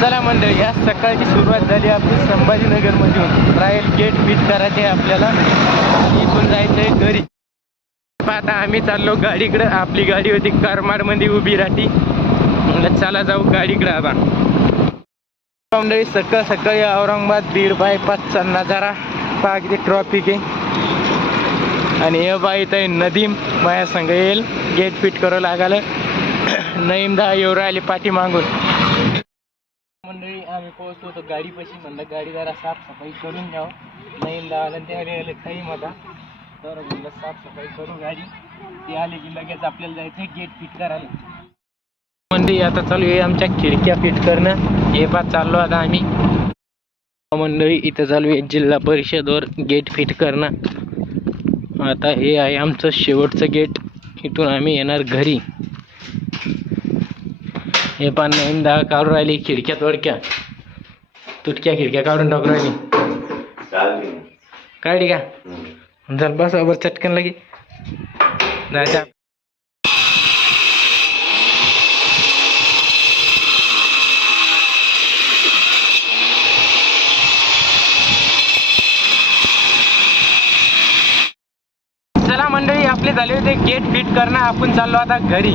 चला मंडळी या सकाळची सुरुवात झाली आपली संभाजीनगरमधून ट्रायल गेट फिट करायचे आहे आपल्याला. इथून जायचं आहे घरी आता आम्ही चाललो गाडीकडं. आपली गाडी होती करमाडमध्ये उभी राहती. म्हटलं चला जाऊ गाडीकडं आता मंडळी सकाळ सकाळी औरंगाबाद बीड बायपासचा नजारा. पहा किती ट्रॉफिक आहे. आणि हे बाई इथं आहे नदीम माझ्या संग येईल. गेट फिट करावं लागालं. नईम दहा येऊ राहिले पाठी मागून मंडळी आम्ही पोहोचतो होतो गाडीपाशी. म्हणलं गाडी जरा साफसफाई करून घ्यावं. नाही दहाला ते आले आले टाईम होता तर म्हणलं साफसफाई करू गाडी. ते आले की लगेच आपल्याला जायचं गेट फिट करायला. मंडळी आता चालू आहे आमच्या खिडक्या फिट करणं. हे पाच चाललो आता आम्ही. मंडळी इथं चालू आहे जिल्हा परिषदवर गेट फिट करणं. आता हे आहे आमचं शेवटचं गेट इथून आम्ही येणार घरी. हे पान दहा काढून राहिली खिडक्या तोडक्या तुटक्या खिडक्या काढून टाकून राहिली. काढली का? चल बस वर चटकन लगे. जायचं चला मंडळी आपले झाले होते. गेट फिट करणं आपण चाललो आता घरी.